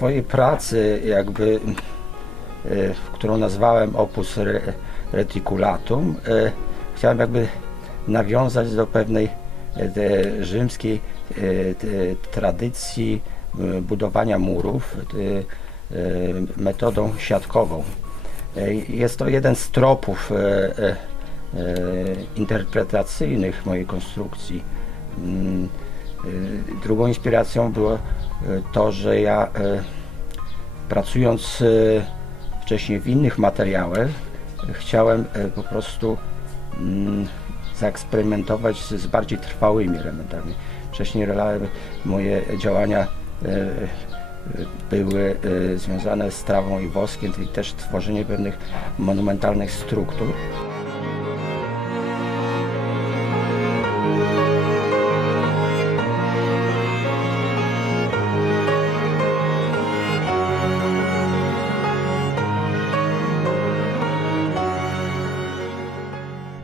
swojej pracy, jakby, e, którą nazwałem Opus Re- Reticulatum, e, chciałem jakby nawiązać do pewnej e, rzymskiej tradycji budowania murów metodą siatkową. Jest to jeden z tropów interpretacyjnych mojej konstrukcji. Mm, Drugą inspiracją było to, że ja pracując e, wcześniej w innych materiałach, chciałem e, po prostu mm, zaeksperymentować z, bardziej trwałymi elementami. Wcześniej moje działania e, były związane z trawą i woskiem, czyli też tworzenie pewnych monumentalnych struktur.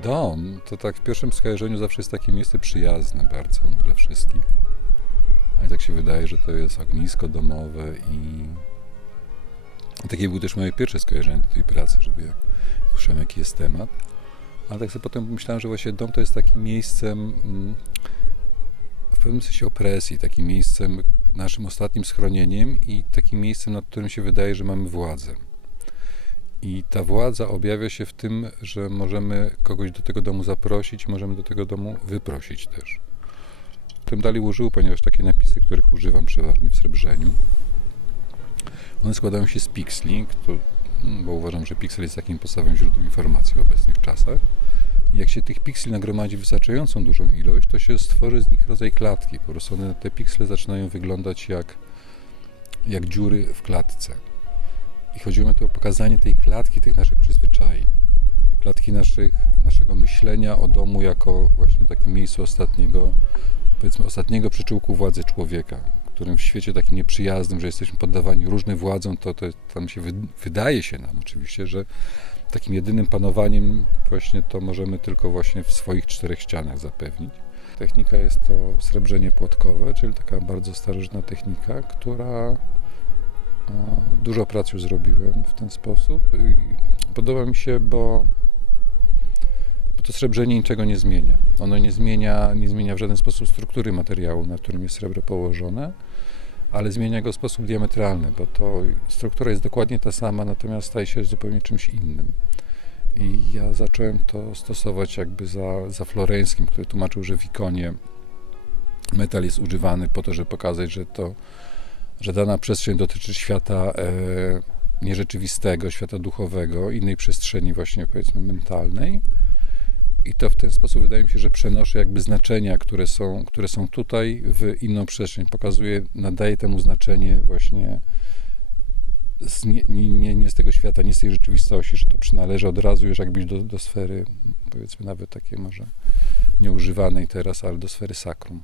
Dom to tak w pierwszym skojarzeniu zawsze jest takie miejsce przyjazne bardzo dla wszystkich. A tak się wydaje, że to jest ognisko domowe i i takie było też moje pierwsze skojarzenie do tej pracy, żeby jak słyszałem jaki jest temat. Ale tak sobie potem myślałem, że właśnie dom to jest takim miejscem mm, w pewnym sensie opresji, takim miejscem naszym ostatnim schronieniem i takim miejscem, nad którym się wydaje, że mamy władzę. I ta władza objawia się w tym, że możemy kogoś do tego domu zaprosić możemy do tego domu wyprosić też. Tym dalej użył, ponieważ takie napisy, których używam przeważnie w srebrzeniu, one składają się z piksli, kto- bo uważam, że piksel jest takim podstawowym źródłem informacji w obecnych czasach. Jak się tych pikseli nagromadzi wystarczającą dużą ilość, to się stworzy z nich rodzaj klatki. Po prostu one, te piksele zaczynają wyglądać jak, jak dziury w klatce. I chodziło mi tu o pokazanie tej klatki, tych naszych przyzwyczajeń. Klatki naszych, naszego myślenia o domu jako właśnie takim miejscu ostatniego, powiedzmy, ostatniego przyczółku władzy człowieka, którym w świecie takim nieprzyjaznym, że jesteśmy poddawani różnym władzom, to, to tam się wy, wydaje się nam oczywiście, że takim jedynym panowaniem właśnie to możemy tylko właśnie w swoich czterech ścianach zapewnić. Technika jest to srebrzenie płotkowe, czyli taka bardzo starożytna technika, która Dużo pracy zrobiłem w ten sposób. Podoba mi się, bo, bo to srebrzenie niczego nie zmienia. Ono nie zmienia, nie zmienia w żaden sposób struktury materiału, na którym jest srebro położone, ale zmienia go w sposób diametralny, bo to struktura jest dokładnie ta sama, natomiast staje się zupełnie czymś innym. I ja zacząłem to stosować jakby za, za Floreńskim, który tłumaczył, że w ikonie metal jest używany po to, żeby pokazać, że to że dana przestrzeń dotyczy świata e, nierzeczywistego, świata duchowego, innej przestrzeni właśnie powiedzmy mentalnej. I to w ten sposób wydaje mi się, że przenoszę jakby znaczenia, które są, które są tutaj w inną przestrzeń. Pokazuje, nadaje temu znaczenie właśnie z, nie, nie, nie, z tego świata, nie z tej rzeczywistości, że to przynależy od razu już jakbyś do, do sfery, powiedzmy nawet takiej może nieużywanej teraz, ale do sfery sakrum.